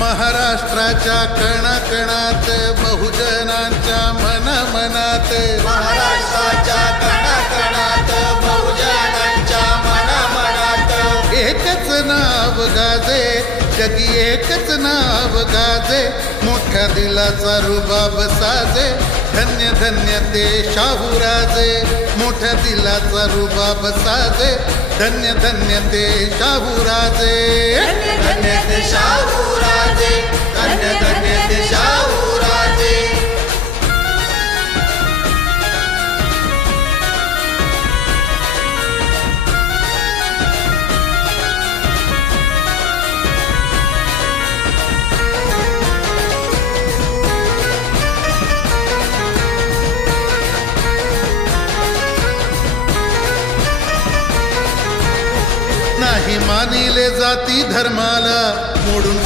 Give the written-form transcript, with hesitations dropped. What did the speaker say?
महाराष्ट्राच्या कणाकणात बहुजनांच्या मनामनात महाराष्ट्राच्या कणाकणात बहुजनांच्या मनामनात एकच नाव गाजे जगी एकच नाव गाजे मोठ्या दिलाचा रुबाब साजे धन्य धन्य ते शाहूराजे मोठ्या दिलाचा रुबाब साजे धन्य धन्य ते शाहूराजे धन्य ते शाहूराजे धन्य धन्य ते शाहूराजे नाही मानिले जाती धर्माला मोडून